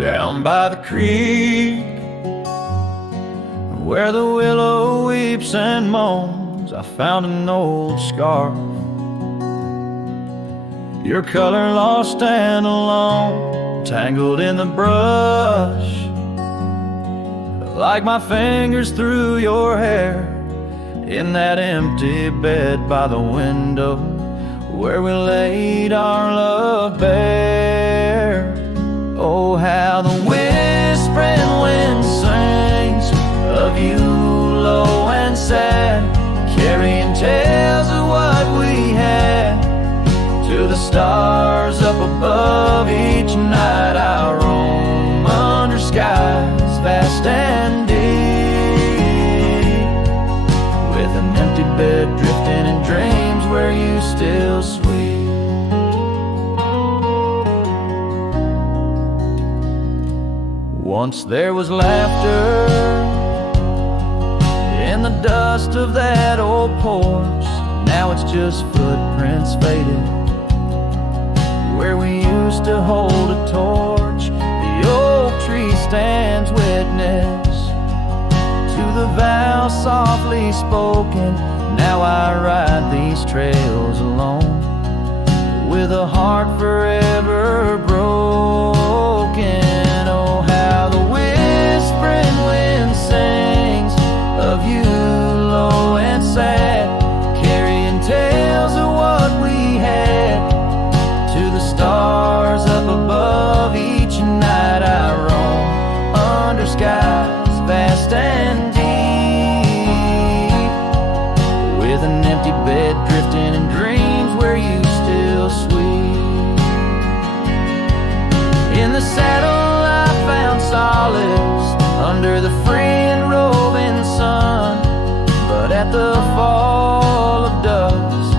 Down by the creek, where the willow weeps and moans, I found an old scarf, your color lost and alone, tangled in the brush, like my fingers through your hair, in that empty bed by the window, where we laid our love bare. Oh, how the whispering wind sings of you low and sad, carrying tales of what we had to the stars up above. Each night I roam under skies vast and deep, with an empty bed drifting in dreams where you still sweet. Once there was laughter in the dust of that old porch. Now it's just footprints faded where we used to hold a torch. The oak tree stands witness to the vow softly spoken. Now I ride these trails alone, with a heart forever broken. Oh, how the whispering wind sings of you low and sad, carrying tales of what we had to the stars up above. Each night I roam under skies vast and deep, with an empty bed drifting in dreams where you still sweet. In the saddle I found solace under the free and roving sun, but at the fall of dusk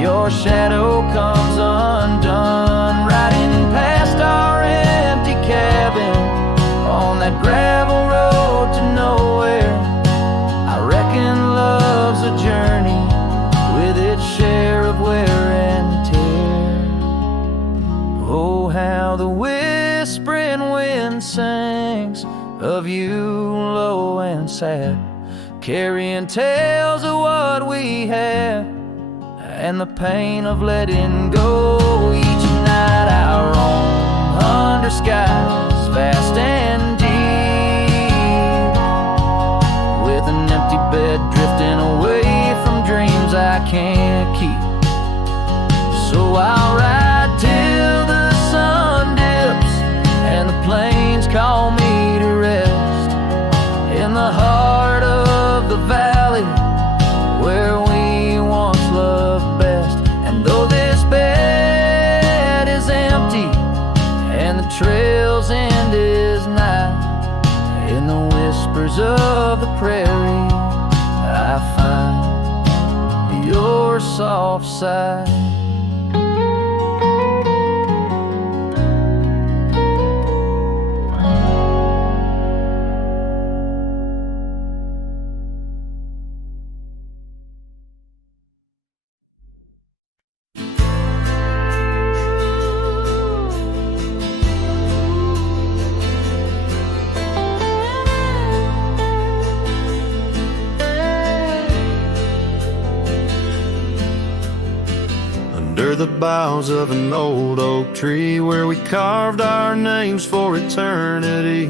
your shadow comes undone. Riding past our empty cabin on that gravel road to nowhere, I reckon love's a journey with its share of wear and tear. Oh, how the whispering wind sings of you low and sad, carrying tales of what we had and the pain of letting go. Each night I roam under skies vast and deep, with an empty bed drifting away from dreams I can't keep. So I'll ride till the sun dips and the plains call me to rest, in the heart of the valley where we once loved best. And though this bed is empty and the trail's end is nigh, in the whispers of the prairie I find your soft sigh. Under the boughs of an old oak tree, where we carved our names for eternity,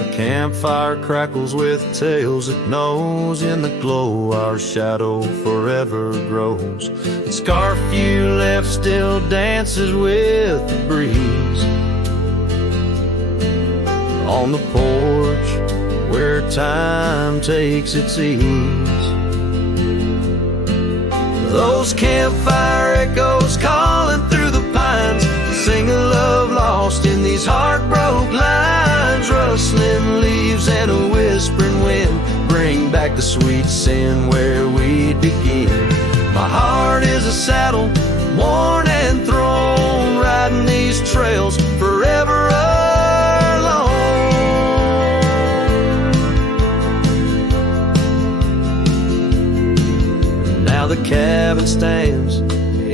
a campfire crackles with tales it knows. In the glow our shadow forever grows. The scarf you left still dances with the breeze on the porch where time takes its ease. Those campfire echoes calling through the pines sing a love lost in these heartbroken lines. Rustling leaves and a whispering wind bring back the sweet sin where we begin. My heart is a saddle, worn and thrown, riding these trails forever alone. Now the cabin stands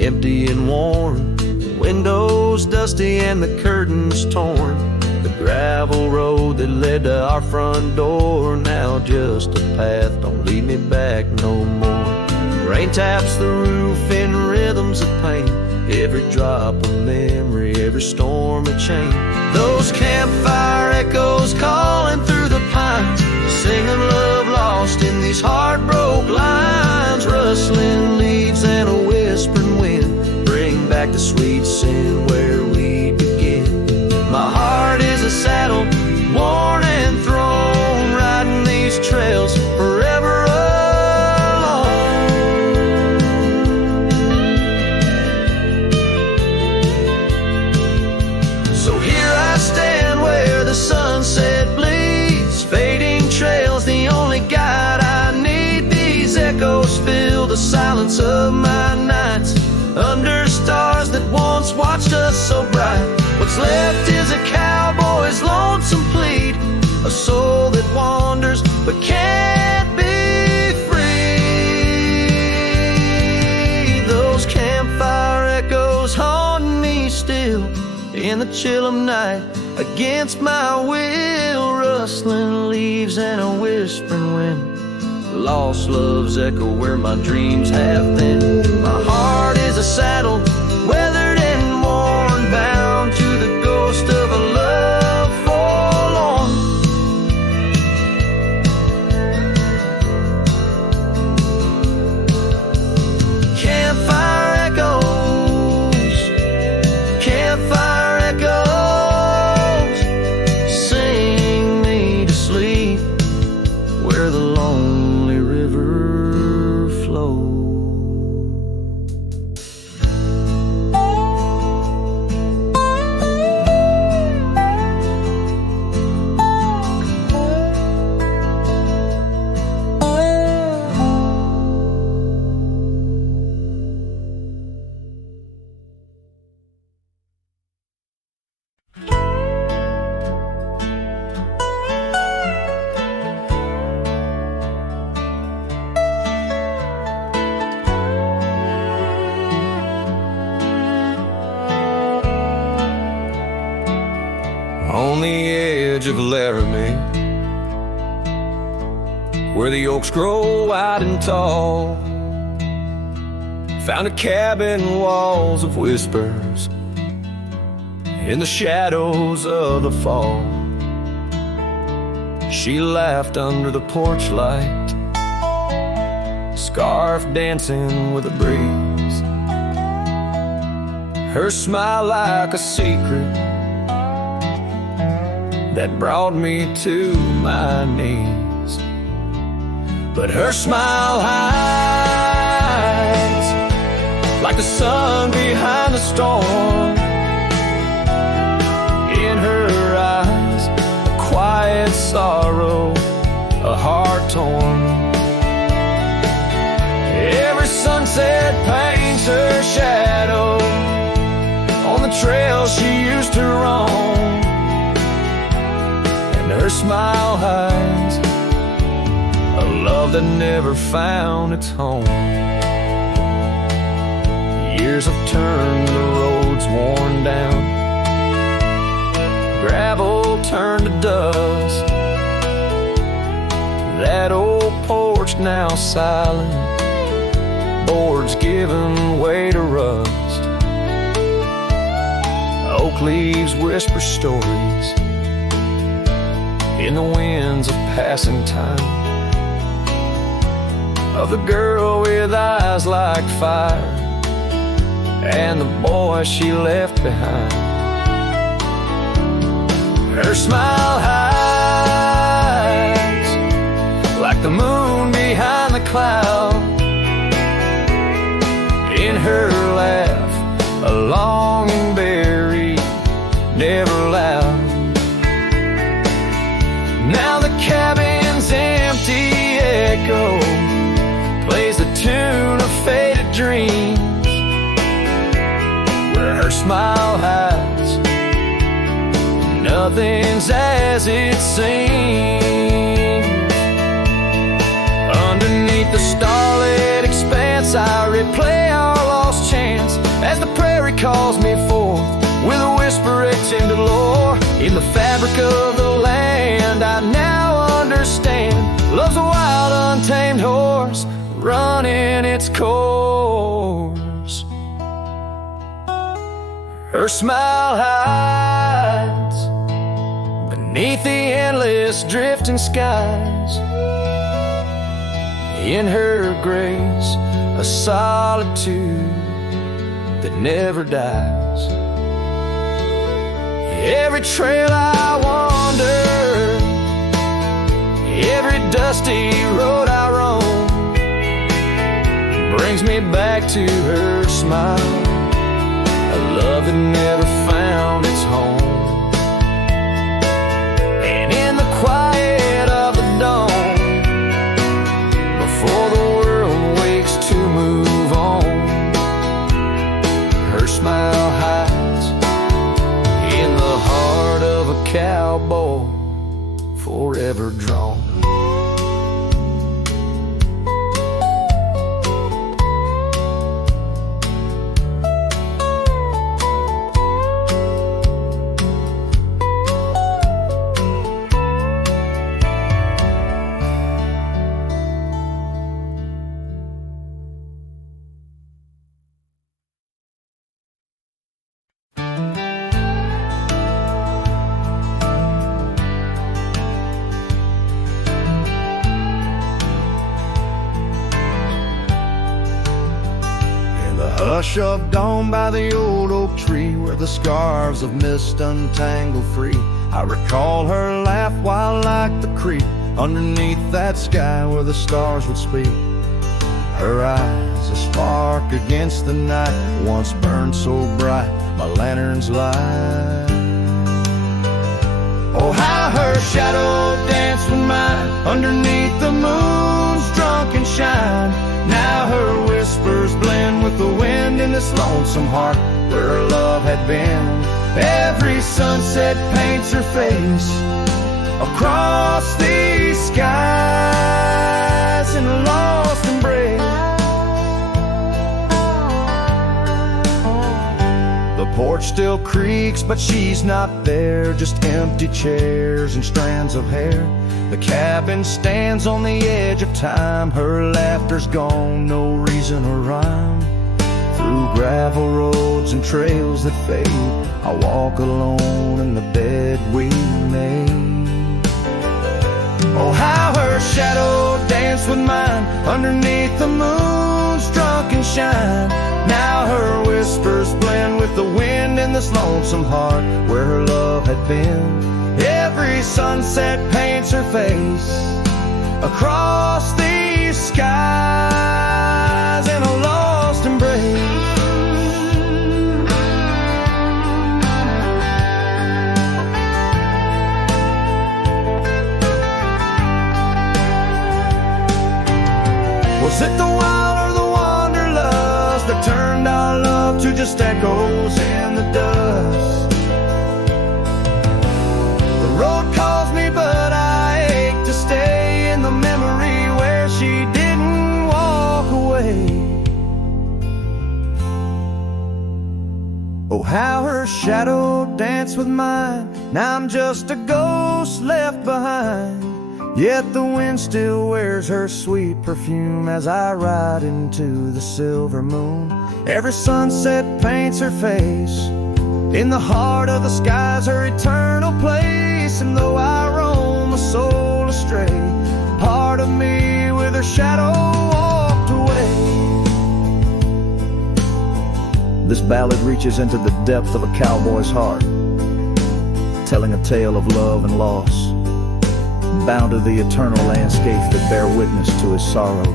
empty and worn, windows dusty and the curtains torn. The gravel road that led to our front door, now just a path, don't lead me back no more. Rain taps the roof in rhythms of pain, every drop of memory, every storm a chain. Those campfire echoes calling through the pines, singing love lost in these heartbroken lines. Rustling leaves and a whispering wind bring back the sweet sin where we begin. My heart is a saddle, worn and thrown, riding these trails forever alone. So here I stand where the sunset bleeds, fading trails, the only guide I need. These echoes fill the silence of my nights, under stars that once watched us so bright. What's left is a cowboy's lonesome plead, a soul that wanders but can't be free. Those campfire echoes haunt me still in the chill of night, against my will. Rustling leaves and a whispering wind, lost loves echo where my dreams have been. My heart is a saddle, weathered and worn, bound to the ghost of a love forlorn. Campfire echoes, campfire echoes, sing me to sleep where the lonely river flows. On the edge of Laramie, where the oaks grow wide and tall, found a cabin, walls of whispers in the shadows of the fall. She laughed under the porch light, scarf dancing with a breeze, her smile like a secret that brought me to my knees. But her smile hides like the sun behind the storm. In her eyes, a quiet sorrow, a heart torn. Every sunset paints her shadow on the trail she used to roam. Her smile hides a love that never found its home. Years have turned the roads worn down, gravel turned to dust. That old porch now silent, boards giving way to rust. Oak leaves whisper stories in the winds of passing time, of the girl with eyes like fire and the boy she left behind. Her smile hides like the moon behind the cloud. In her laugh, a longing buried, never loud. Now the cabin's empty echo plays the tune of faded dreams, where her smile hides nothing's as it seems. Underneath the starlit expanse, I replay our lost chance as the prairie calls me forth with a whisper of tender lore. In the fabric of the land. I now understand love's a wild, untamed horse running its course. Her smile hides beneath the endless drifting skies. In her grace, a solitude that never dies. Every trail I wander, every dusty road I roam, brings me back to her smile, a love that never found its home. And in the quiet of the dawn, before the world wakes to move on, her smile hides in the heart of a cowboy forever drawn. Hush of dawn by the old oak tree, where the scarves of mist untangle free, I recall her laugh while like the creek underneath that sky where the stars would speak. Her eyes a spark against the night, once burned so bright my lantern's light. Oh, how her shadow danced with mine underneath the moon's drunken shine. Now her whispers blend with the wind in this lonesome heart where her love had been. Every sunset paints her face across these skies in a lost embrace. The porch still creaks, but she's not there, just empty chairs and strands of hair. The cabin stands on the edge of time, her laughter's gone, no reason or rhyme. Through gravel roads and trails that fade, I walk alone in the bed we made. Oh, how her shadow danced with mine underneath the moon's drunken shine. Now her whispers blend with the wind in this lonesome heart where her love had been. Every sunset paints her face across these skies in a lost embrace. Was it the wild or the wanderlust that turned our love to just echoes in the dust? The road calls me, but I ache to stay in the memory where she didn't walk away. Oh, how her shadow danced with mine. Now I'm just a ghost left behind, yet the wind still wears her sweet perfume as I ride into the silver moon. Every sunset paints her face in the heart of the skies, her eternal place. And though I roam a soul astray, part of me with her shadow walked away. This ballad reaches into the depth of a cowboy's heart, telling a tale of love and loss, bound to the eternal landscapes that bear witness to his sorrow.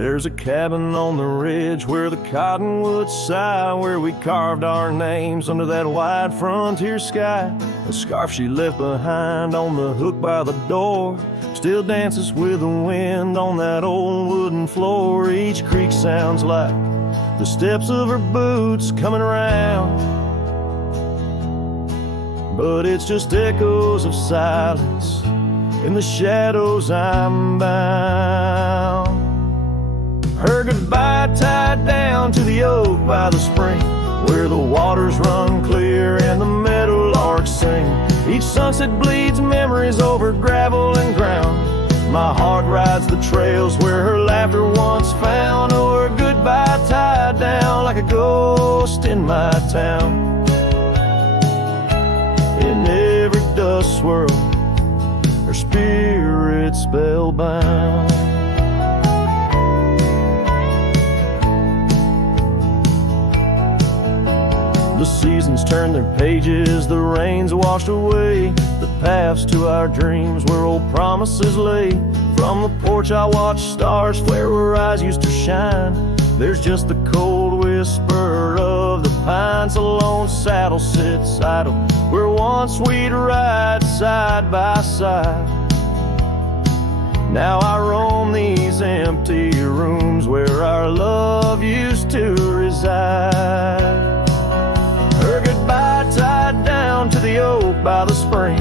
There's a cabin on the ridge where the cottonwoods sigh, where we carved our names under that wide frontier sky. The scarf she left behind on the hook by the door still dances with the wind on that old wooden floor. Each creak sounds like the steps of her boots coming around, but it's just echoes of silence. In the shadows I'm bound. Her goodbye tied down to the oak by the spring, where the waters run clear and the meadowlarks sing. Each sunset bleeds memories over gravel and ground. My heart rides the trails where her laughter once found. Oh, her goodbye tied down like a ghost in my town. In every dust swirl, her spirit spellbound. The seasons turn their pages, the rains washed away the paths to our dreams where old promises lay. From the porch I watch stars flare where eyes used to shine. There's just the cold whisper of the pines. A lone saddle sits idle where once we'd ride side by side. Now I roam these empty rooms where our love used to reside. Her goodbye tied down to the oak by the spring,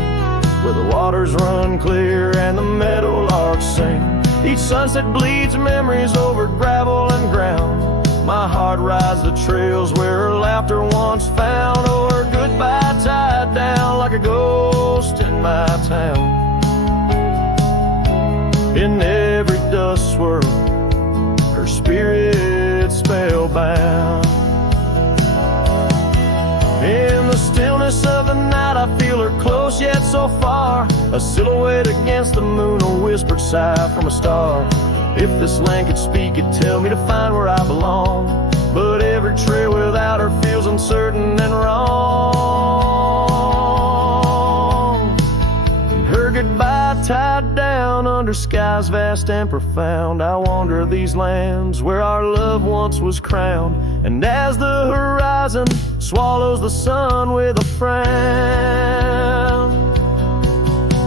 where the waters run clear and the meadowlarks sing. Each sunset bleeds memories over gravel and ground. My heart rides the trails where her laughter once found. Oh, her goodbye tied down like a ghost in my town. In every dust swirl, her spirit spellbound. In the stillness of the night I feel her close yet so far, a silhouette against the moon, a whispered sigh from a star. If this land could speak, it'd tell me to find where I belong, but every trail without her feels uncertain and wrong. And her goodbye tied down under skies vast and profound, I wander these lands where our love once was crowned. And as the horizon swallows the sun with a frown,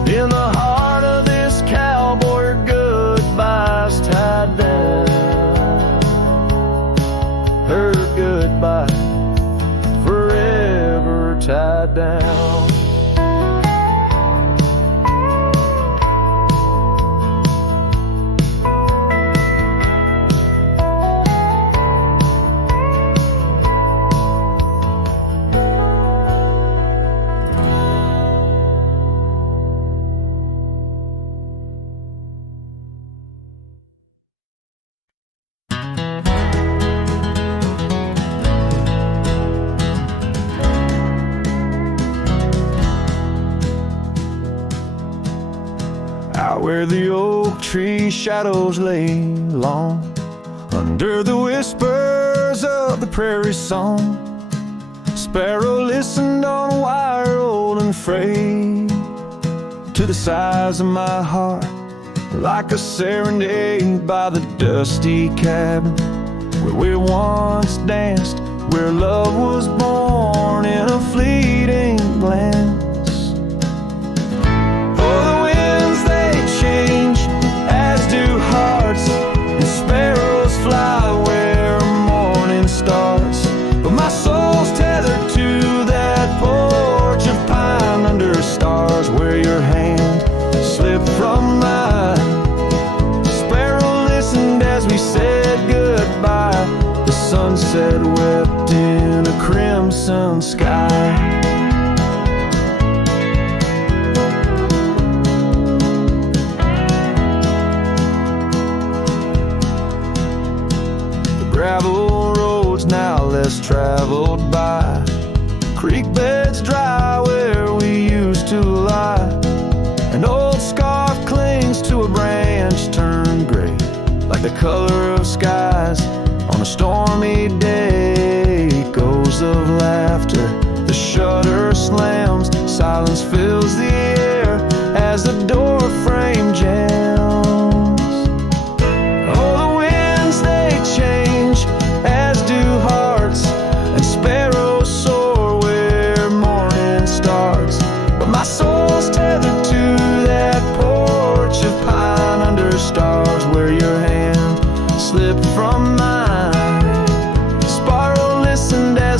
in the heart of this cowboy, her goodbye's tied down. Her goodbye forever tied down. Where the oak tree shadows lay long, under the whispers of the prairie song, sparrow listened on a wire old and frayed to the sighs of my heart, like a serenade by the dusty cabin where we once danced, where love was born in a fleeting glance. Change, as do hearts, and sparrows fly where morning starts. But my soul's tethered to that porch of pine under stars, where your hand slipped from mine. Sparrow listened as we said goodbye. The sunset wept in a crimson sky. Gravel roads now less traveled by, creek beds dry where we used to lie. An old scarf clings to a branch turned gray, like the color of skies on a stormy day. Echoes of laughter, the shutter slams, silence fills the air as the door frame jams. Oh, the wind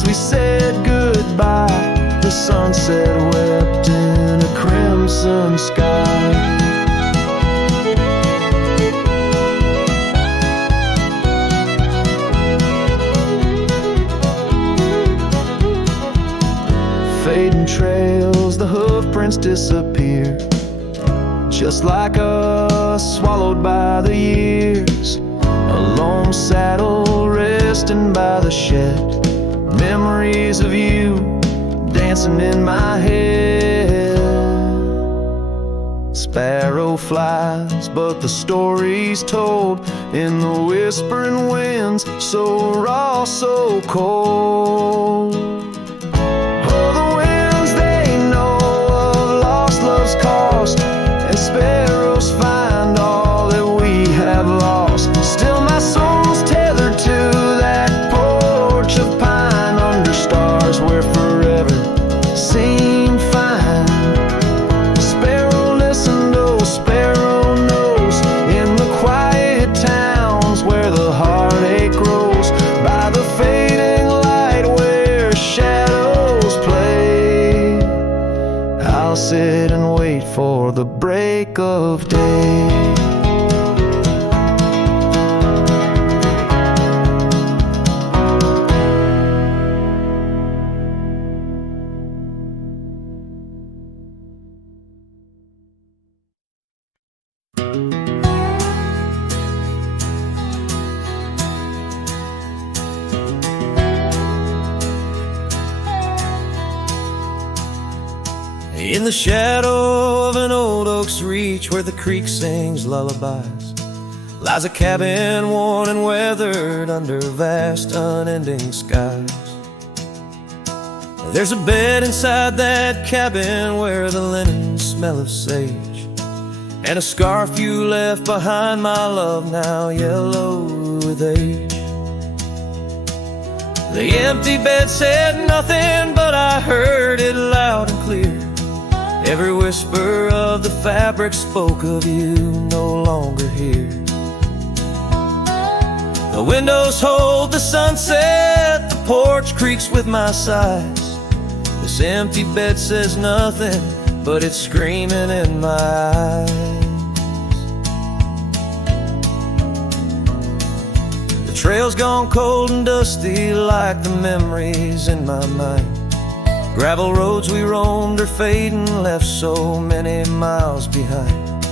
as we said goodbye. The sunset wept in a crimson sky. Fading trails, the hoof prints disappear, just like us, swallowed by the years. A lone saddle resting by the shed, memories of you dancing in my head. Sparrow flies, but the story's told in the whispering winds, so raw, so cold. Cost, and sparrows find all that we have lost. Still my soul's tethered to that porch of pine under stars where forever seemed fine. Sparrow listened, oh sparrow knows, in the quiet towns where the heartache grows, by the fading light where shadows play. I'll sit and wait for the break of day. In the shadow of an old oak's reach, where the creek sings lullabies, lies a cabin worn and weathered under vast unending skies. There's a bed inside that cabin where the linen smell of sage, and a scarf you left behind, my love, now yellow with age. The empty bed said nothing, but I heard it loud and clear. Every whisper of the fabric spoke of you no longer here. The windows hold the sunset, the porch creaks with my sighs. This empty bed says nothing, but it's screaming in my eyes. The trail's gone cold and dusty like the memories in my mind. Gravel roads we roamed are fading, left so many miles behind.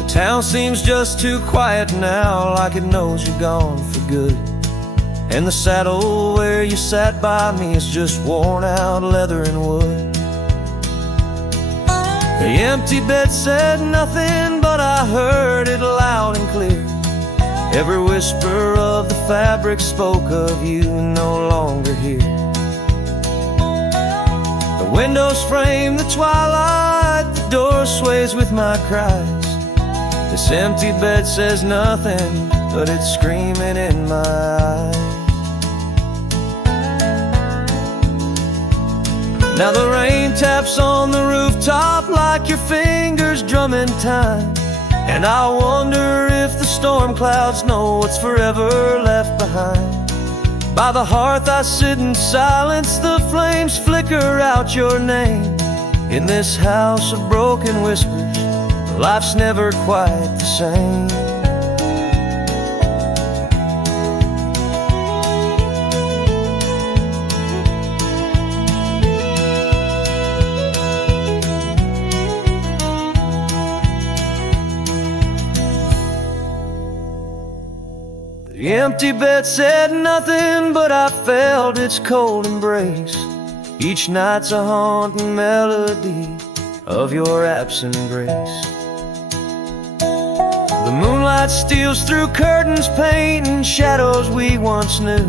The town seems just too quiet now, like it knows you're gone for good. And the saddle where you sat by me is just worn out leather and wood. The empty bed said nothing, but I heard it loud and clear. Every whisper of the fabric spoke of you no longer here. The windows frame the twilight, the door sways with my cries. This empty bed says nothing, but it's screaming in my eyes. Now the rain taps on the rooftop like your fingers drumming time, and I wonder if the storm clouds know what's forever left behind. By the hearth I sit in silence, the flames flicker out your name. In this house of broken whispers, life's never quite the same. The empty bed said nothing, but I felt its cold embrace. Each night's a haunting melody of your absent grace. The moonlight steals through curtains, painting shadows we once knew.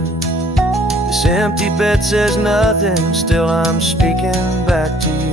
This empty bed says nothing, still I'm speaking back to you.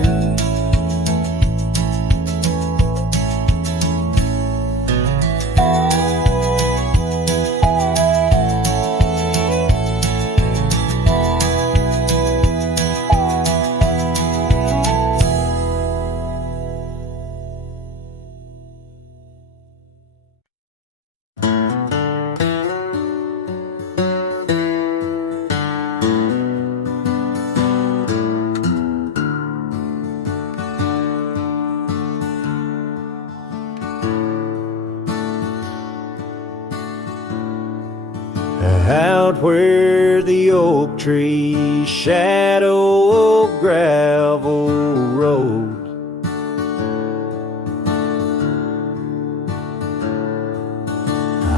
out where the oak trees shadow a gravel road.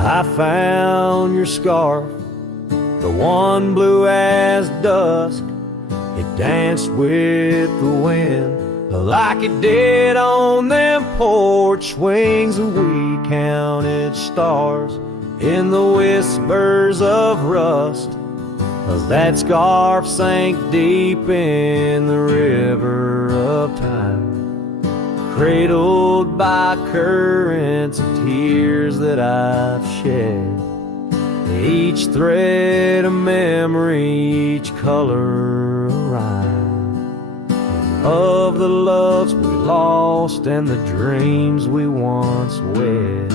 I found your scarf, the one blue as dusk. It danced with the wind like it did on them porch swings. We counted stars in the whispers of rust, 'cause that scarf sank deep in the river of time, cradled by currents of tears that I've shed. Each thread a memory, each color a rhyme, of the loves we lost and the dreams we once wed.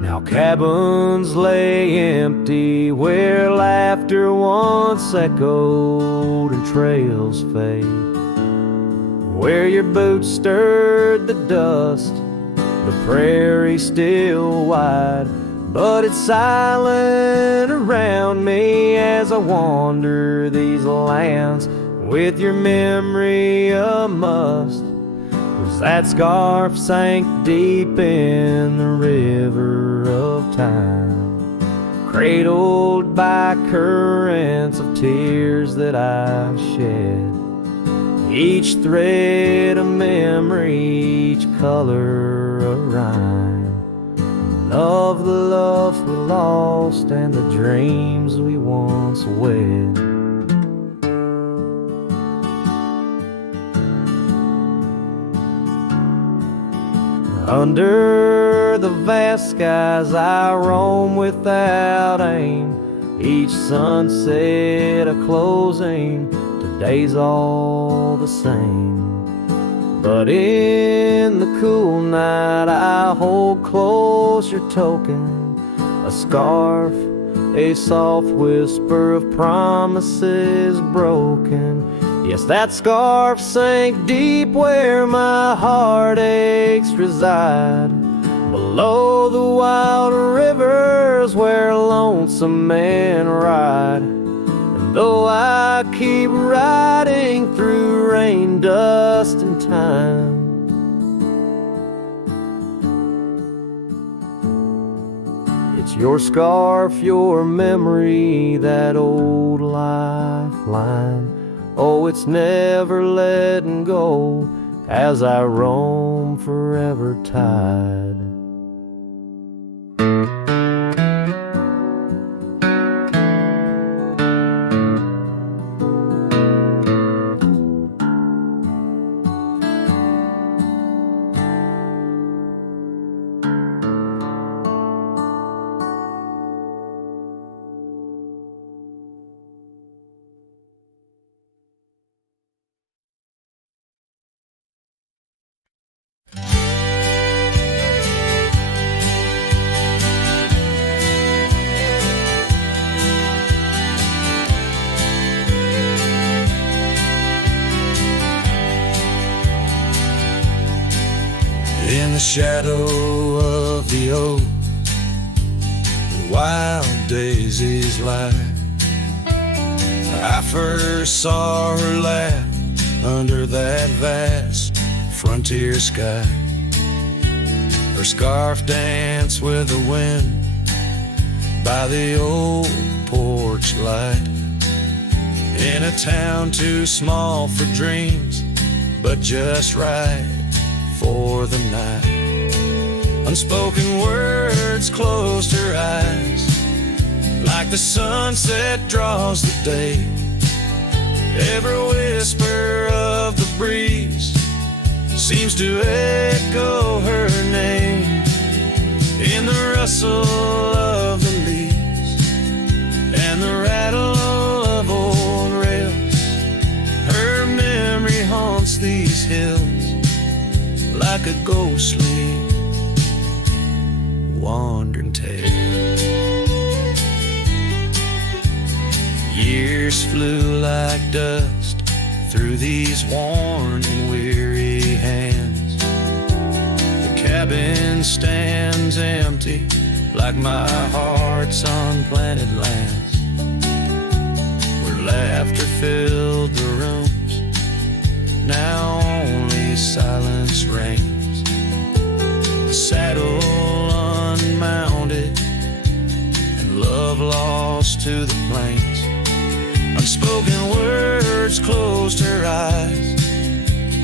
Now cabins lay empty where laughter once echoed and trails fade, where your boots stirred the dust, the prairie still wide, but it's silent around me as I wander these lands with your memory a must. 'Cause that scarf sank deep in the river of time, cradled by currents of tears that I've shed. Each thread a memory, each color a rhyme, of the love we lost and the dreams we once wed. Under the vast skies I roam without aim, each sunset a closing. Today's all the same, but in the cool night I hold close your token, a scarf, a soft whisper of promises broken. Yes, that scarf sank deep where my heartaches reside, below the wild rivers where lonesome men ride. Though I keep riding through rain, dust, and time, it's your scarf, your memory, that old lifeline. Oh, it's never letting go as I roam forever tied. In the shadow of the oak, the wild daisies lie. I first saw her laugh under that vast frontier sky. Her scarf danced with the wind by the old porch light. In a town too small for dreams, but just right for the night. Unspoken words closed her eyes, like the sunset draws the day. Every whisper of the breeze seems to echo her name. In the rustle of the leaves and the rattle of old rails, her memory haunts these hills like a ghostly wandering tale. Years flew like dust through these worn and weary hands. The cabin stands empty like my heart's unplanted lands, where laughter filled the rooms, now only silence reigns. The saddle unmounted and love lost to the plains. Unspoken words closed her eyes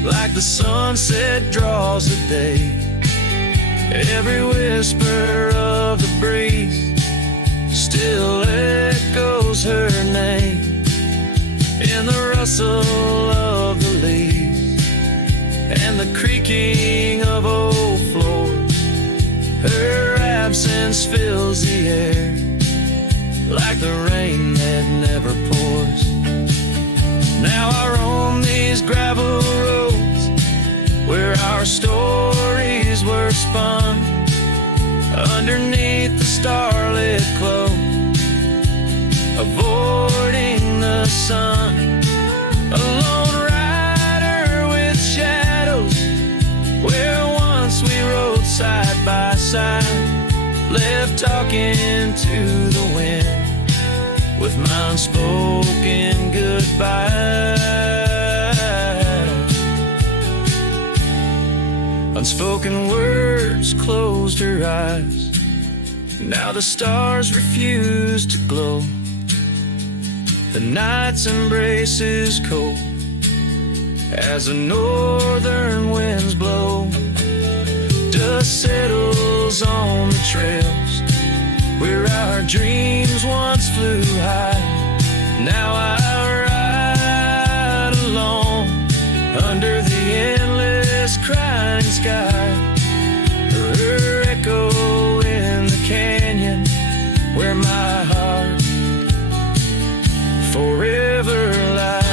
like the sunset draws the day. Every whisper of the breeze still echoes her name in the rustle of the leaves and the creaking of old floors. Her absence fills the air like the rain that never pours. Now I roam these gravel roads where our stories were spun underneath the starlit glow, avoiding the sun. A lone rider with shadows where once we rode side by side, left talking to the wind with my unspoken goodbye. Unspoken words closed her eyes. Now the stars refuse to glow. The night's embrace is cold as the northern winds blow. Dust settles on the trails where our dreams once flew high. Now I ride alone under the endless crying sky. Her echo in the canyon where my heart forever lies.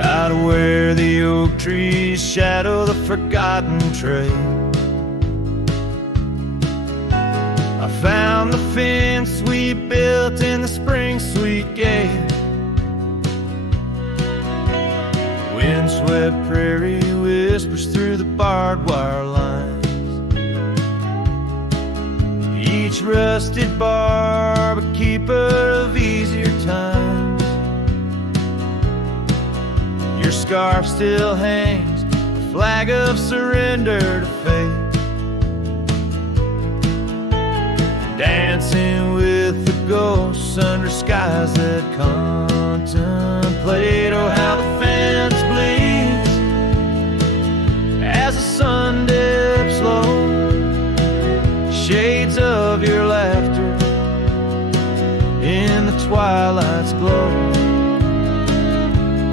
Out where the oak trees shadow the forgotten trail, I found the fence we built in the spring sweet gale. Windswept prairie whispers through the barbed wire lines. Each rusted barb a keeper of easier times. Your scarf still hangs, a flag of surrender to fate, dancing with the ghosts under skies that contemplate. Oh, how the fence bleeds as the sun dips low. Shades of your laughter in the twilight's glow.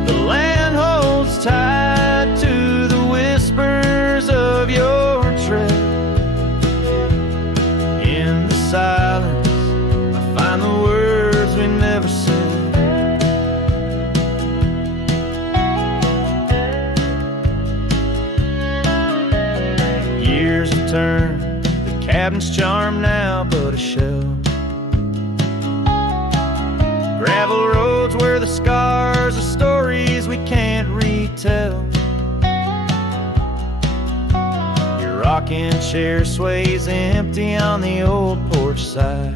The land holds tight to the whispers of your tread. In the silence, I find the words we never said. Years have turned the cabin's charm now but a shell. Gravel roads where the scars are stories we can't retell. Your rocking chair sways empty on the old porch side,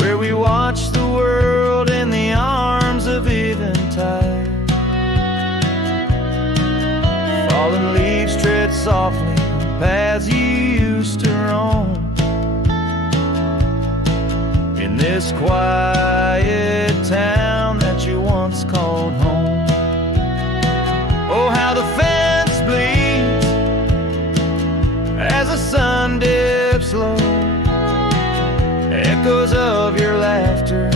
where we watch the world in the arms of eventide. Fallen leaves tread softly on paths you used to roam. In this quiet town that you once called home. Oh, how the fence bleeds as the sun dips low. Echoes of your laughter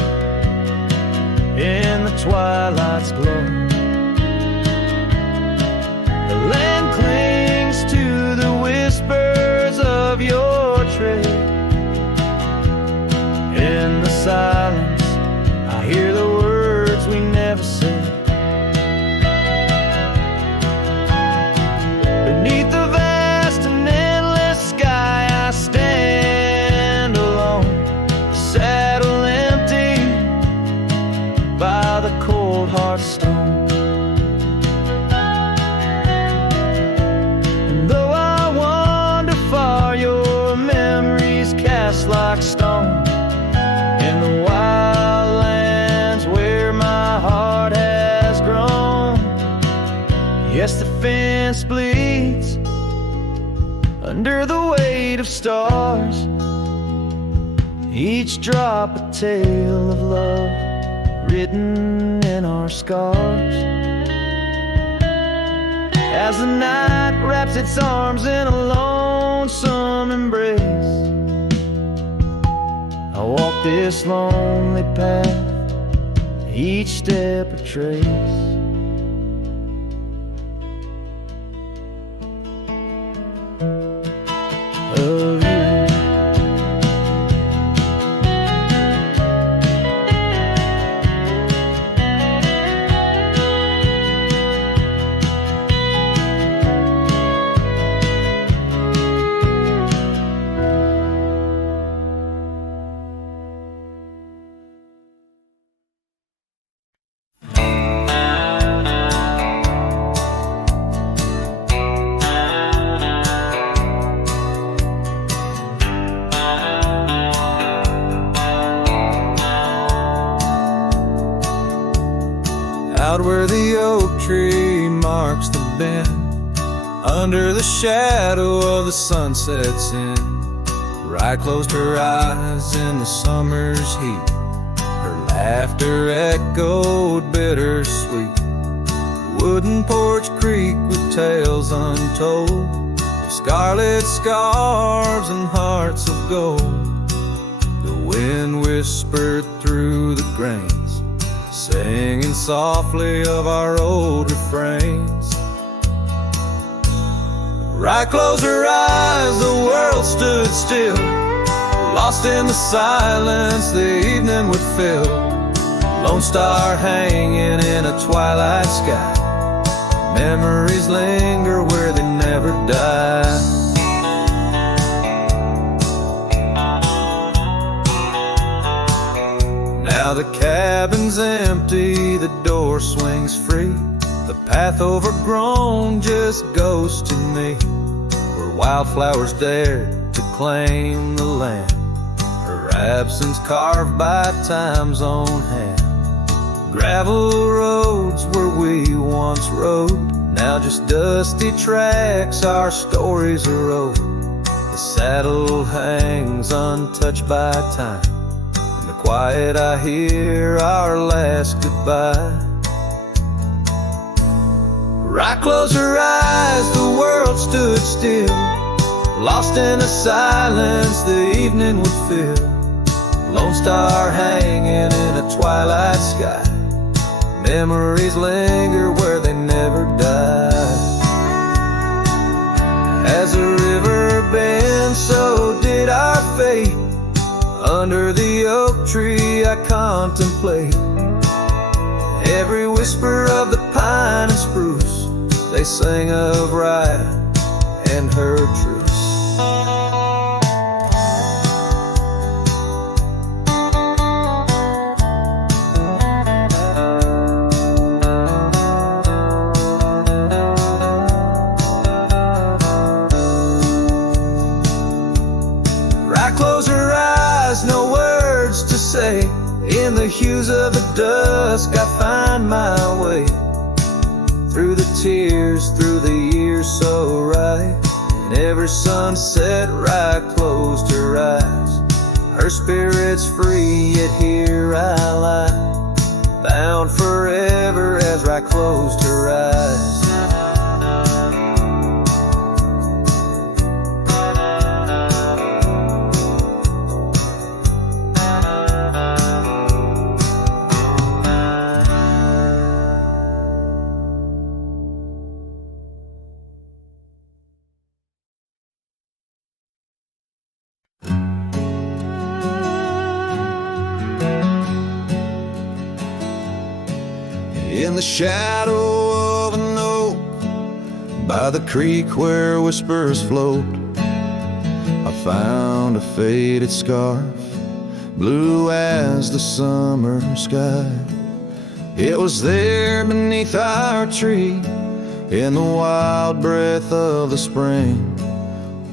in the twilight twilights glow. The land clings to the whispers of your tread. In the silence, I hear the words we never said. Beneath the vast and endless sky, I stand alone, saddle empty by the cold hard stone. And though I wander far, your memories cast like stone in the wild lands where my heart has grown. Yes, the fence bleeds under the weight of stars, each drop a tale of love written in our scars. As the night wraps its arms in a lonesome embrace, I walk this lonely path, each step a trace. Of you. Out where the oak tree marks the bend, under the shadow of the sun sets in, Rye closed her eyes in the summer's heat. Her laughter echoed bittersweet. Wooden porch creak with tales untold, scarlet scarves and hearts of gold. The wind whispered through the grains, singing softly of our old refrains. Rye closed her eyes, the world stood still, lost in the silence the evening would fill. Lone star hanging in a twilight sky, memories linger where they never die. Now the cabin's empty, the door swings free. The path overgrown just goes to me, where wildflowers dared to claim the land, her absence carved by time's own hand. Gravel roads where we once rode, now just dusty tracks, our stories are over. The saddle hangs untouched by time, in the quiet I hear our last goodbye. Rye closed her eyes, the world stood still, lost in a silence the evening would fill. Lone star hanging in a twilight sky, memories linger where they never die. As the river bends, so did our fate. Under the oak tree I contemplate every whisper of the pine and spruce. They sing of Rye and her truce. Rye closed her eyes, no words to say. In the hues of the dusk I find my way, through the tears, through the years so right. And every sunset Rye closed her eyes, her spirit's free, yet here I lie, bound forever as Rye closed her eyes. in the shadow of an oak, by the creek where whispers float, I found a faded scarf, blue as the summer sky. It was there beneath our tree, in the wild breath of the spring,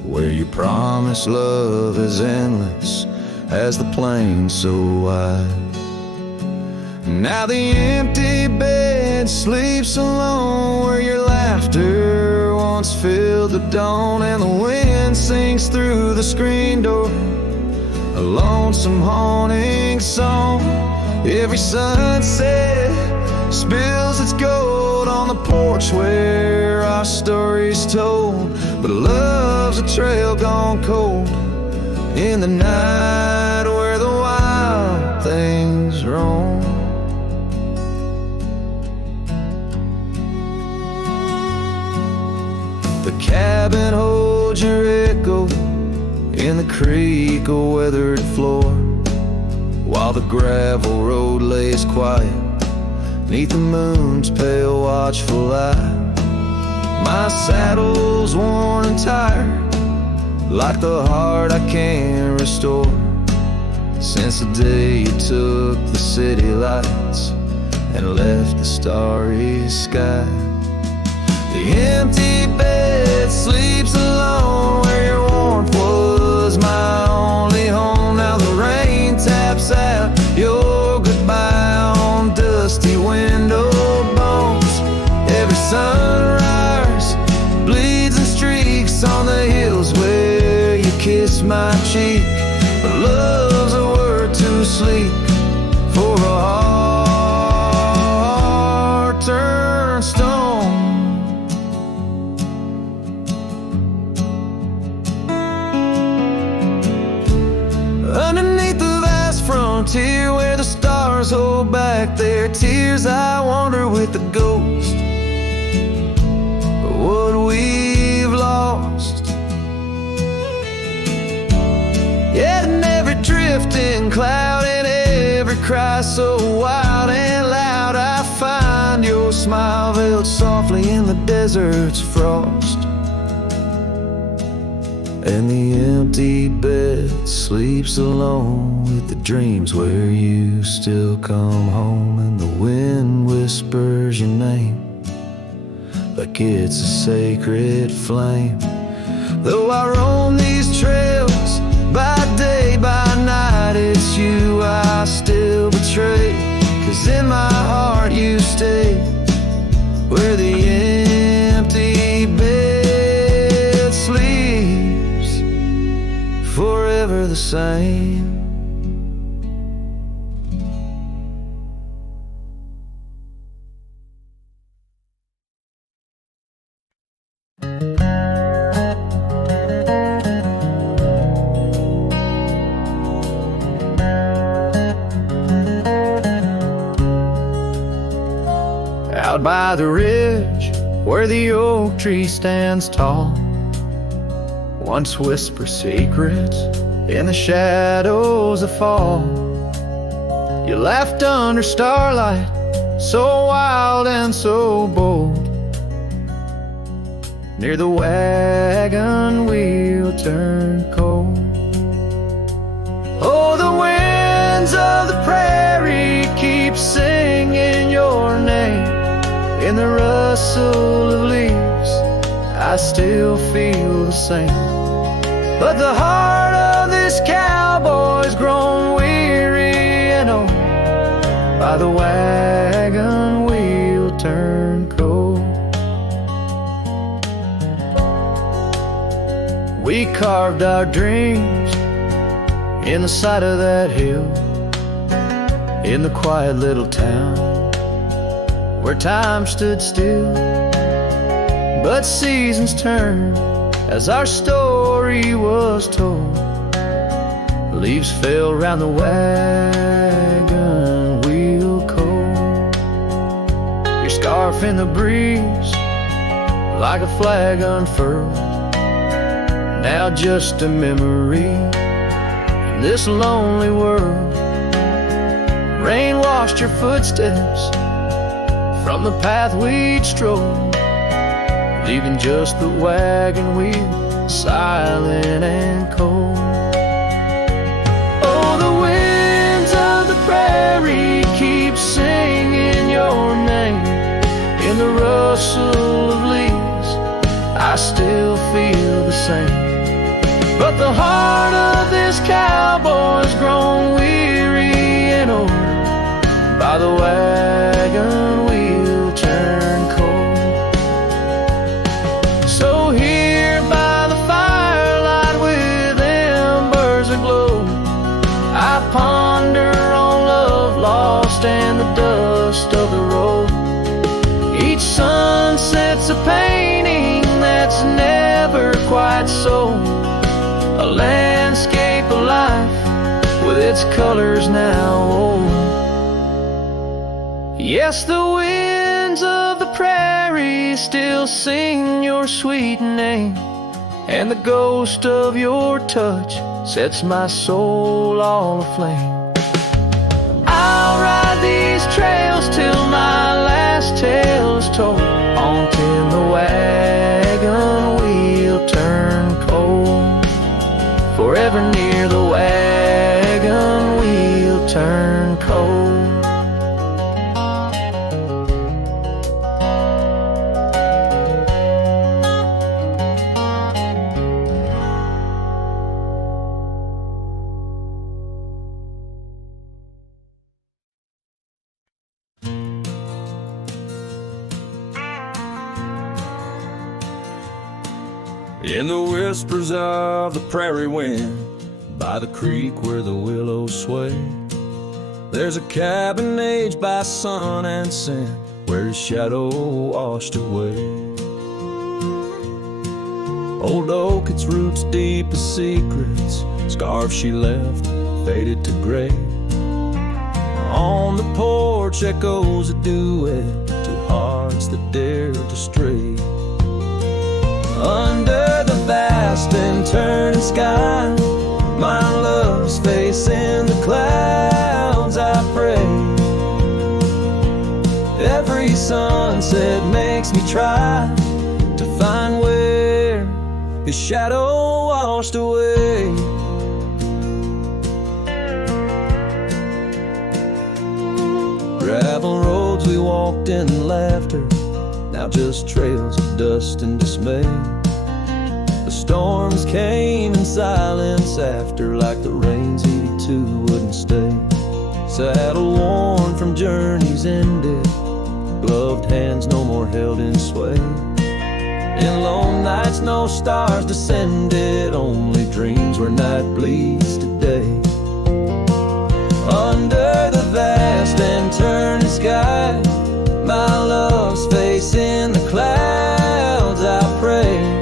where you promise love is endless as the plain so wide. Now the empty bed sleeps alone, where your laughter once filled the dawn, and the wind sings through the screen door, a lonesome haunting song. Every sunset spills its gold on the porch where our story's told, but love's a trail gone cold in the night where the wild things roam. The cabin holds your echo in the creek, a weathered floor, while the gravel road lays quiet neath the moon's pale watchful eye. My saddle's worn and tired, like the heart I can't restore, since the day you took the city lights and left the starry sky. The empty bed sleeps alone, where your warmth was my only home. Now the rain taps out your goodbye on dusty window bones. Every sunrise bleeds and streaks on the hills where you kiss my cheek, but love's a word too sleek for a heart turned stone. Underneath the vast frontier where the stars hold back their tears, I wander with the ghost of what we've lost. Yet in every drifting cloud, in every cry so wild and loud, I find your smile veiled softly in the desert's frost. And the empty bed sleeps alone with the dreams where you still come home, and the wind whispers your name like it's a sacred flame. Though I roam these trails by day, by night, it's you I still betray, 'cause in my heart you stay where the empty bed sleeps, forever the same. Out by the ridge where the oak tree stands tall, once whisper secrets in the shadows that fall. You laughed under starlight, so wild and so bold. Near the wagon wheel turned cold. Oh, the winds of the prairie keep singing your name. In the rustle of leaves, I still feel the same. But the heart of this cowboy's grown weary and old by the wagon wheel turned cold. We carved our dreams in the side of that hill, in the quiet little town where time stood still. But seasons turned as our story was told. Leaves fell round the wagon wheel cold. Your scarf in the breeze like a flag unfurled, now just a memory in this lonely world. Rain washed your footsteps from the path we'd stroll, leaving just the wagon wheel silent and cold. Oh, the winds of the prairie keep singing your name. In the rustle of leaves, I still feel the same. But the heart of this cowboy's grown weary and old by the wagon wheel turned cold. So here by the firelight with embers aglow, I ponder on love lost and the dust of the road. Each sunset's a painting that's never quite sold, a landscape of life with its colors now old. Yes, the winds of the prairie still sing your sweet name, and the ghost of your touch sets my soul all aflame. I'll ride these trails till my last tale is told, haunting the wagon wheel turn cold. Forever near the wagon wheel turn cold. In the whispers of the prairie wind, by the creek where the willows sway, there's a cabin aged by sun and sand, where his shadow washed away. Old oak, its roots deep as secrets, scarf she left faded to gray. On the porch echoes a duet to hearts that dare to stray. Under the vast and turning sky, my love's face in the clouds, I pray. Every sunset makes me try to find where his shadow washed away. Gravel roads we walked in laughter, now just trails of dust and dismay. The storms came in silence after, like the rains he too wouldn't stay. Saddle worn from journeys ended, gloved hands no more held in sway. In lone nights no stars descended, only dreams where night bleeds today. Under the vast and turning sky, my love's face in the clouds, I pray.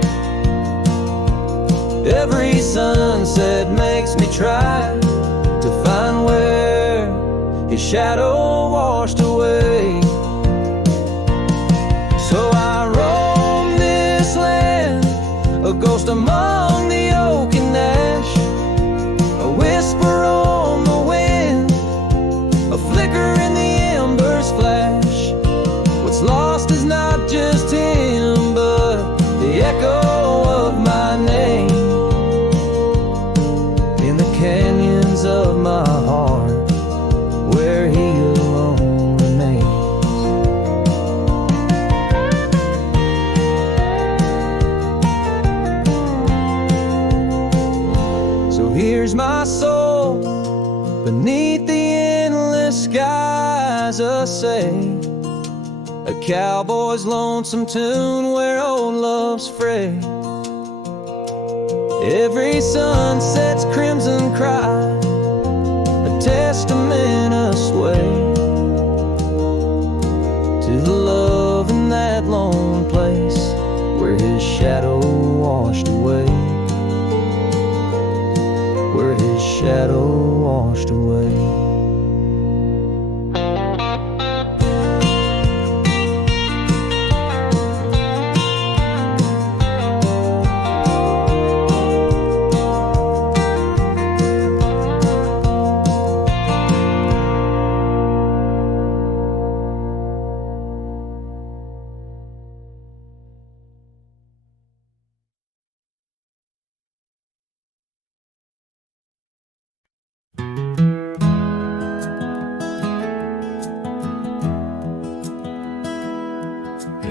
Every sunset makes me try to find where his shadow washed away. So I roam this land, a ghost among the oak and ash, a whisper on the wind, a flicker in the embers flash. What's lost is not just him, but the echo of my name in the canyons of my heart, where he alone remains. So here's my soul beneath the endless skies, a say, a cowboy's lonesome tune where old love's fray. Every sunset's crimson cry, a testament asway to the love in that lone place where his shadow washed away, where his shadow washed away.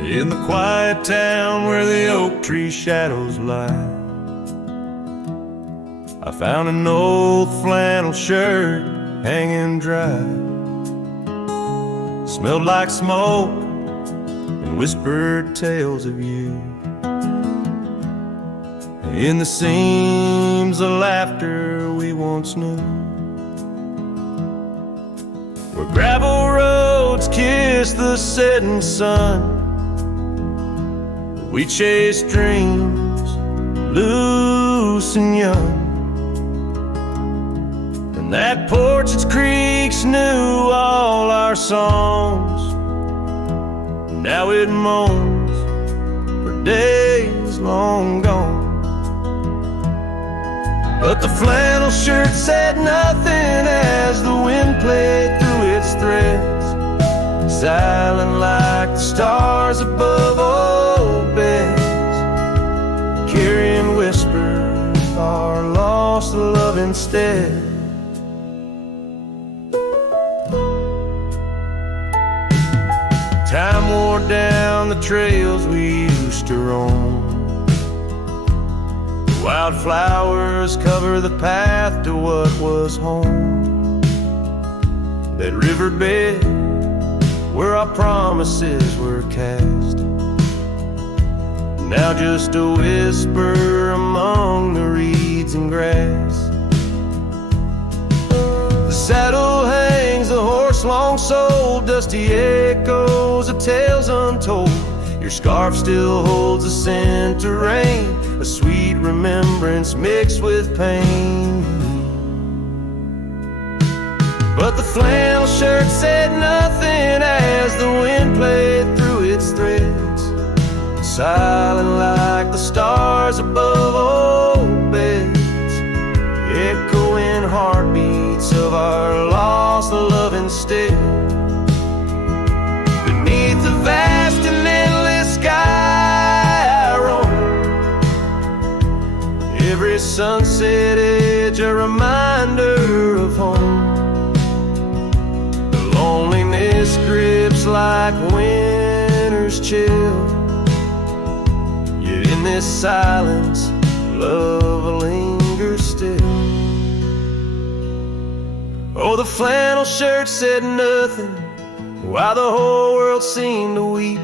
in the quiet town where the oak tree shadows lie. I found an old flannel shirt hanging dry. Smelled like smoke and whispered tales of you. In the seams of laughter we once knew, where gravel roads kiss the setting sun, we chased dreams loose and young. And that porch, its creaks knew all our songs. Now it moans for days long gone. But the flannel shirt said nothing as the wind played through its threads, silent like the stars above old beds, carrying whispers of our lost love instead. Time wore down the trails we used to roam. Wildflowers cover the path to what was home. That riverbed where our promises were cast, now just a whisper among the reeds and grass. The saddle hangs, the horse long sold, dusty echoes of tales untold. Your scarf still holds a scent of rain, a sweet remembrance mixed with pain. But the flannel shirt said nothing as the wind played through its threads, silent like the stars above old beds, echoing heartbeats of our lost love instead. Beneath the vast and endless sky I roam, every sunset edge a reminder of home. The loneliness grips like winter's chill, yet in this silence love lingers still. Oh, the flannel shirt said nothing while the whole world seemed to weep.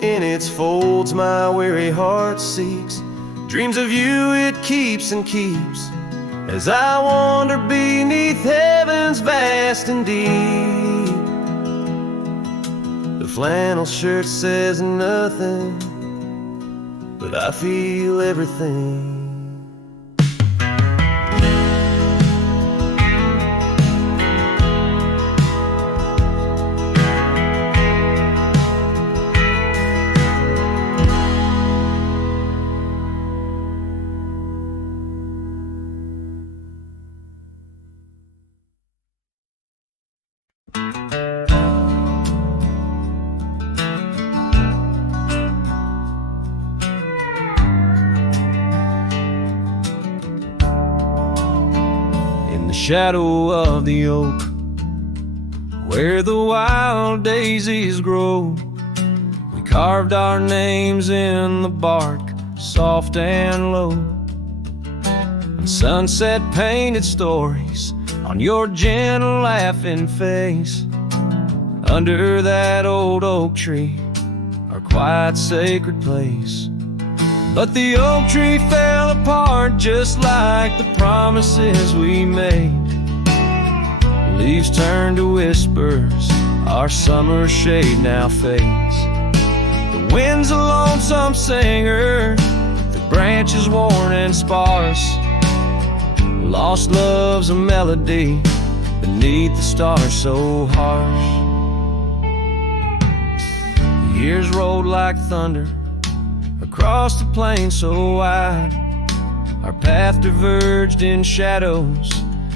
In its folds my weary heart seeks dreams of you, it keeps and keeps, as I wander beneath heaven's vast and deep. The flannel shirt says nothing, but I feel everything. Shadow of the oak, where the wild daisies grow, we carved our names in the bark, soft and low. And sunset painted stories on your gentle laughing face. Under that old oak tree, our quiet sacred place. But the oak tree fell apart just like the promises we made. Leaves turn to whispers, our summer shade now fades. The wind's a lonesome singer, the branches worn and sparse. Lost love's a melody beneath the stars so harsh. The years rolled like thunder across the plain so wide. Our path diverged in shadows,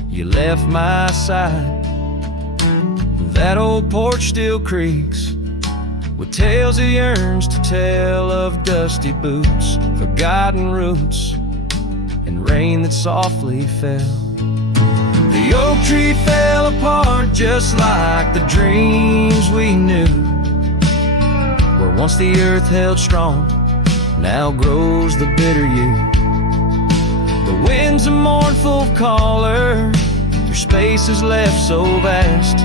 you left my side. That old porch still creaks with tales he yearns to tell, of dusty boots, forgotten roots, and rain that softly fell. The oak tree fell apart just like the dreams we knew. Where once the earth held strong, now grows the bitter yew. The wind's a mournful caller through spaces left so vast.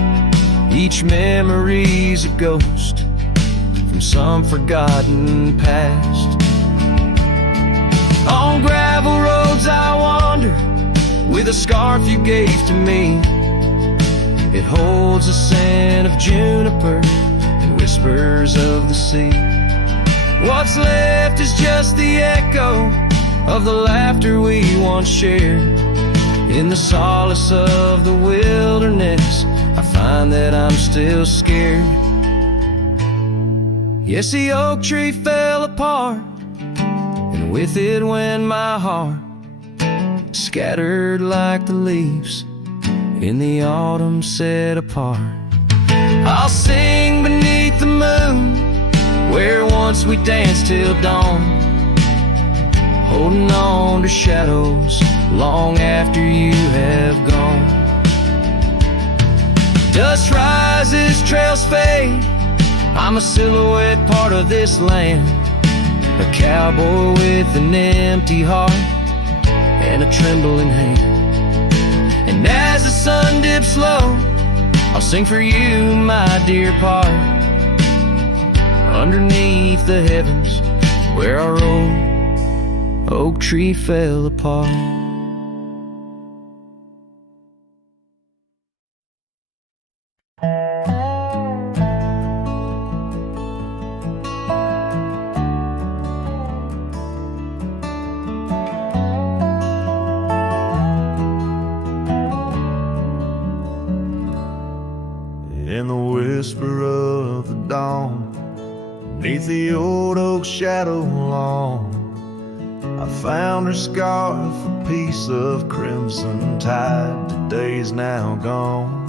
Each memory's a ghost from some forgotten past. On gravel roads I wander with a scarf you gave to me. It holds a scent of juniper and whispers of the sea. What's left is just the echo of the laughter we once shared. In the solace of the wilderness, I find that I'm still scared. Yes, the oak tree fell apart, and with it went my heart, scattered like the leaves in the autumn set apart. I'll sing beneath the moon, where once we danced till dawn, holding on to shadows long after you have gone. Dust rises, trails fade, I'm a silhouette, part of this land, a cowboy with an empty heart and a trembling hand. And as the sun dips low, I'll sing for you, my dear part, underneath the heavens where our old oak tree fell apart. In the whisper of the dawn, beneath the old oak shadow long, I found her scarf, a piece of crimson tide. Today's now gone.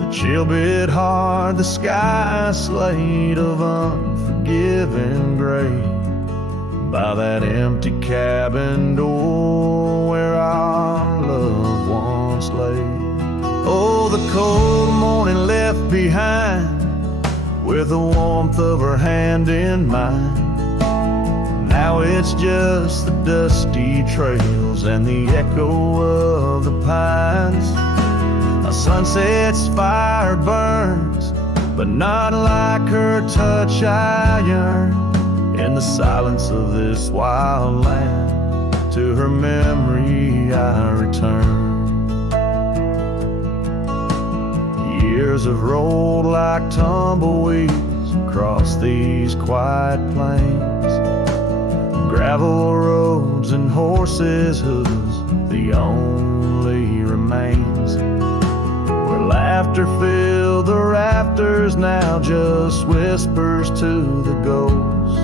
The chill bit hard, the sky a slate of unforgiving gray, by that empty cabin door where our loved ones lay. Oh, the cold morning left behind, with the warmth of her hand in mine. Now it's just the dusty trails and the echo of the pines. A sunset's fire burns, but not like her touch I yearn. In the silence of this wild land, to her memory I return. Years have rolled like tumbleweeds across these quiet plains. Gravel roads and horses' hooves, the only remains. Where laughter filled the rafters, now just whispers to the ghosts.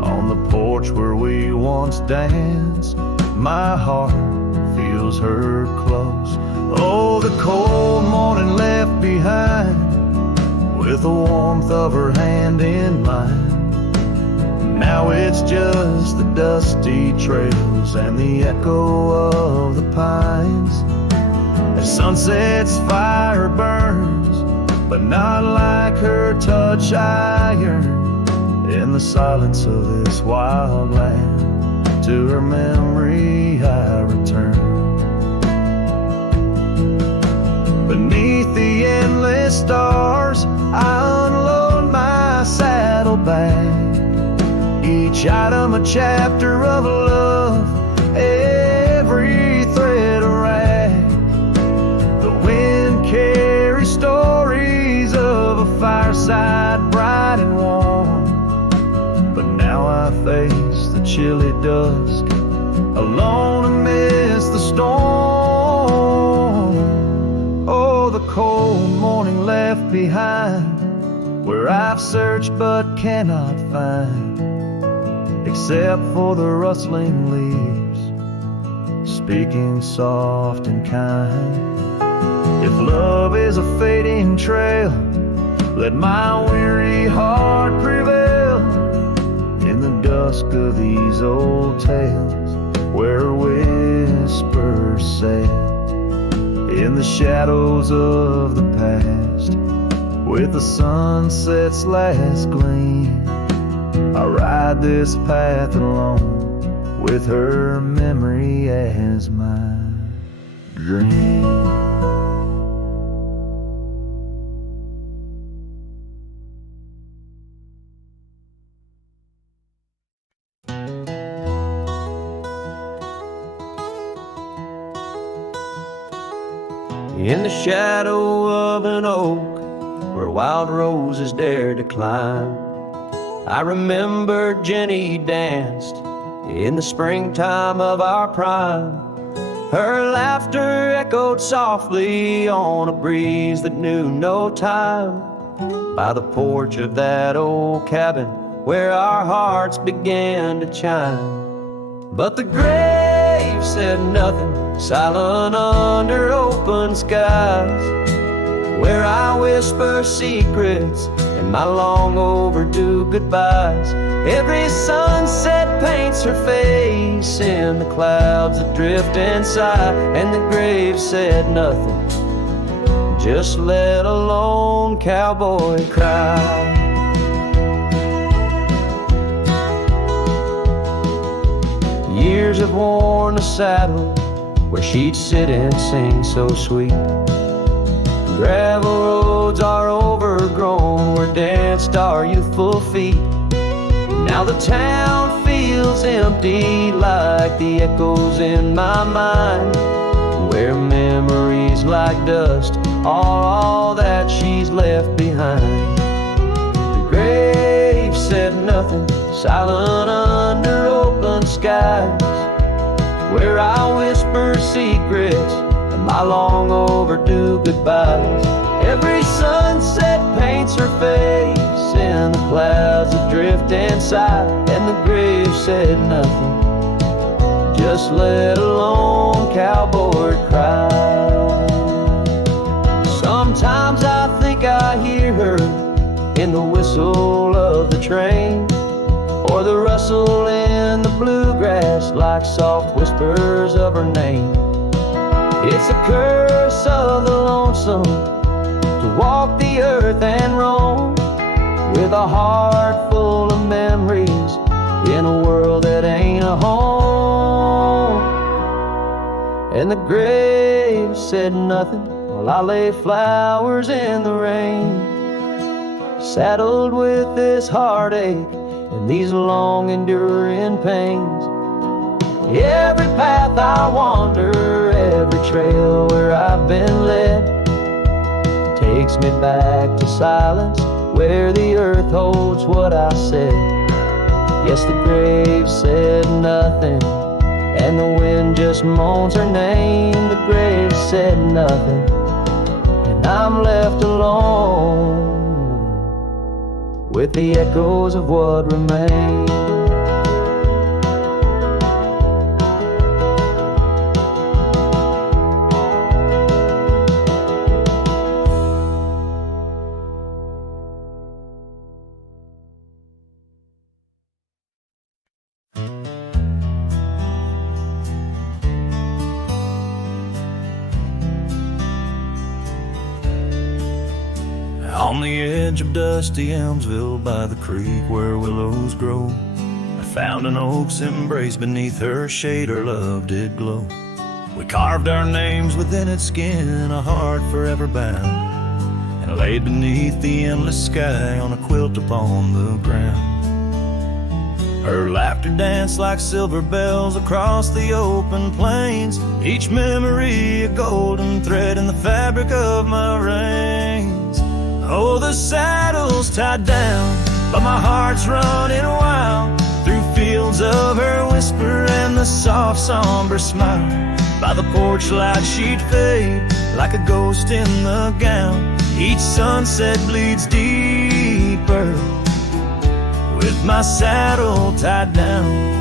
On the porch where we once danced, my heart feels her close. Oh, the cold morning left behind, with the warmth of her hand in mine. Now it's just the dusty trails and the echo of the pines. As sunset's fire burns, but not like her touch I yearn. In the silence of this wild land, to her memory I return. Beneath the endless stars, I unload my saddlebag. Each item a chapter of love, every thread a rag. The wind carries stories of a fireside bright and warm. But now I face the chilly dusk, alone amidst the storm. Oh, the cold morning left behind, where I've searched but cannot find, except for the rustling leaves, speaking soft and kind. If love is a fading trail, let my weary heart prevail. In the dusk of these old tales, where whispers said, in the shadows of the past, with the sunset's last gleam. I ride this path alone with her memory as my dream. In the shadow of an oak where wild roses dare to climb, I remember Jenny danced in the springtime of our prime. Her laughter echoed softly on a breeze that knew no time, by the porch of that old cabin where our hearts began to chime. But the grave said nothing, silent under open skies, where I whisper secrets and my long overdue goodbyes. Every sunset paints her face in the clouds that drift inside, and the grave said nothing, just let a lone cowboy cry. Years have worn the saddle where she'd sit and sing so sweet. Gravel roads are overgrown where danced our youthful feet. Now the town feels empty like the echoes in my mind, where memories like dust are all that she's left behind. The grave said nothing, silent under open skies, where I whisper secrets and my long overdue goodbyes. Every sunset paints her face in the clouds that drift inside, and the grave said nothing, just let a lone cowboy cry. Sometimes I think I hear her in the whistle of the train, or the rustle in the bluegrass like soft whispers of her name. It's a curse of the lonesome to walk the earth and roam, with a heart full of memories in a world that ain't a home. And the grave said nothing while I lay flowers in the rain, saddled with this heartache and these long enduring pains. Every path I wander, every trail where I've been led, takes me back to silence where the earth holds what I said. Yes, the grave said nothing, and the wind just moans her name. The grave said nothing, and I'm left alone with the echoes of what remains. On the edge of dusty Elmsville by the creek where willows grow, I found an oak's embrace. Beneath her shade her love did glow. We carved our names within its skin, a heart forever bound, and laid beneath the endless sky on a quilt upon the ground. Her laughter danced like silver bells across the open plains, each memory a golden thread in the fabric of my reins. Oh, the saddle's tied down, but my heart's running wild through fields of her whisper and the soft somber smile. By the porch light she'd fade like a ghost in the gown. Each sunset bleeds deeper with my saddle tied down.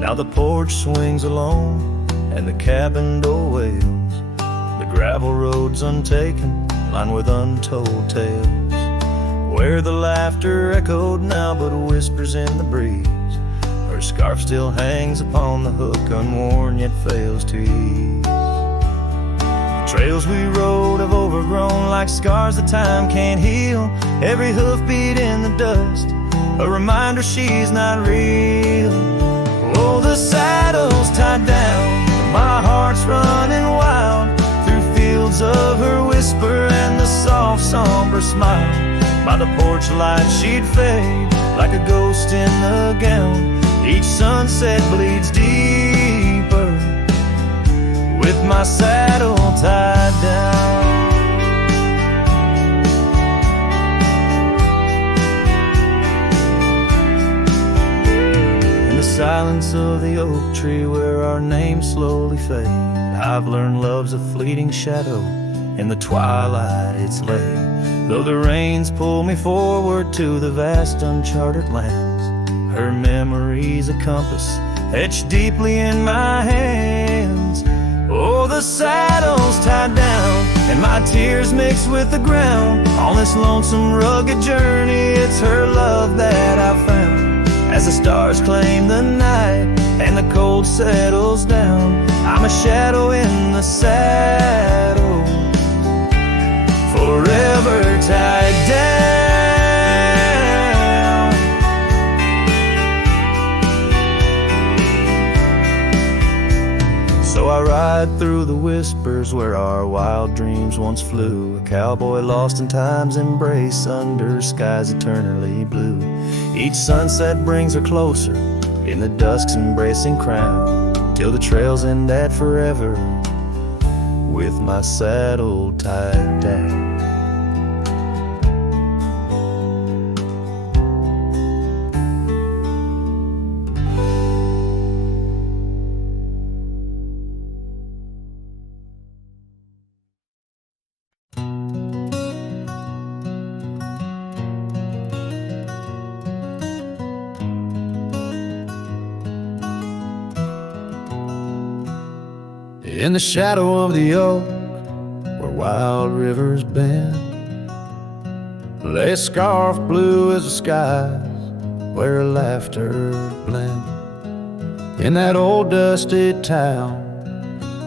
Now the porch swings alone and the cabin door wails, the gravel road's untaken, lined with untold tales, where the laughter echoed now but whispers in the breeze. Her scarf still hangs upon the hook, unworn yet fails to ease. The trails we rode have overgrown like scars that time can't heal. Every hoofbeat in the dust, a reminder she's not real. Oh, the saddle's tied down, my heart's running wild through fields of her whisper and the soft somber smile. By the porch light she'd fade like a ghost in the gown. Each sunset bleeds deeper with my saddle tied down. In the silence of the oak tree where our names slowly fade, I've learned love's a fleeting shadow. In the twilight it's late, though the rains pull me forward to the vast uncharted lands. Her memory's a compass etched deeply in my hands. Oh, the saddle's tied down and my tears mix with the ground. On this lonesome rugged journey, it's her love that I found. As the stars claim the night and the cold settles down, I'm a shadow in the saddle, forever tied down. So I ride through the whispers where our wild dreams once flew, a cowboy lost in time's embrace under skies eternally blue. Each sunset brings her closer in the dusk's embracing crown, till the trails end at forever with my saddle tied down. In the shadow of the oak, where wild rivers bend, lay a scarf blue as the skies, where laughter blend. In that old dusty town,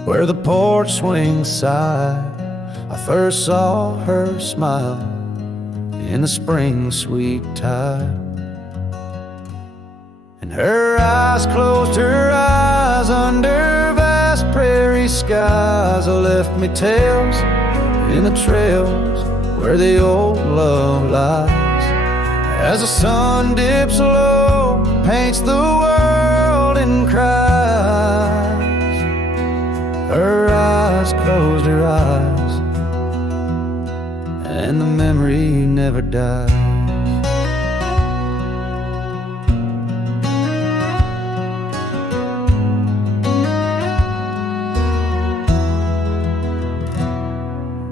where the porch swings sigh, I first saw her smile in the spring sweet tide. And her eyes closed her eyes under vast prairie skies. I left me tales in the trails where the old love lies. As the sun dips low, paints the world in cries, her eyes closed her eyes, and the memory never dies.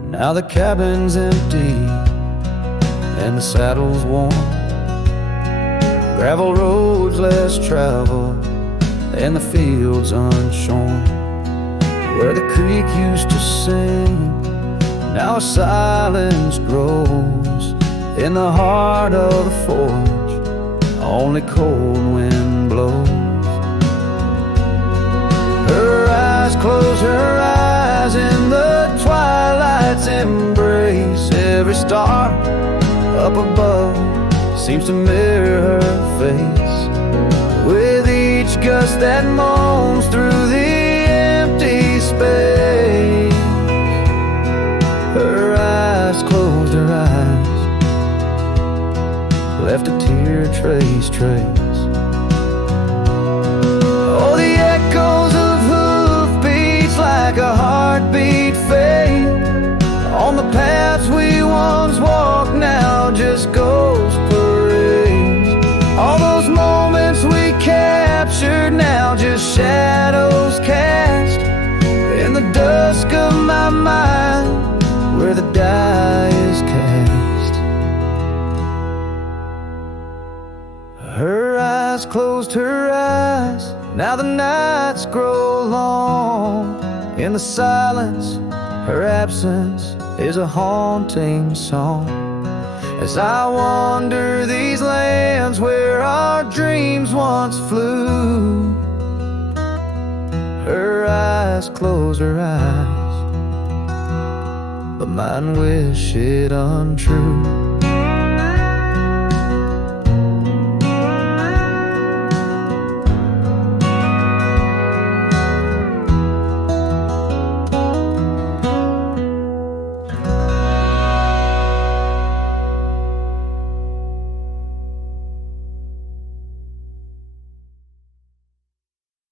Now the cabin's empty and the saddle's worn, gravel roads less traveled and the fields unshorn. Where the creek used to sing, now a silence grows in the heart of the forge, only cold wind blows. Her eyes close her eyes in the twilight's embrace. Every star up above seems to mirror her face, with each gust that moans through the empty space. Her eyes closed her eyes, left a tear trace. Oh, the echoes of hoofbeats like a heartbeat fade on the paths we once walked, now just ghost parades. All those moments we captured, now just shadows cast in the dusk of my mind where the die is cast. Her eyes closed her eyes, now the nights grow long. In the silence, her absence is a haunting song. as I wander these lands where our dreams once flew. Her eyes close her eyes, but mine wish it untrue.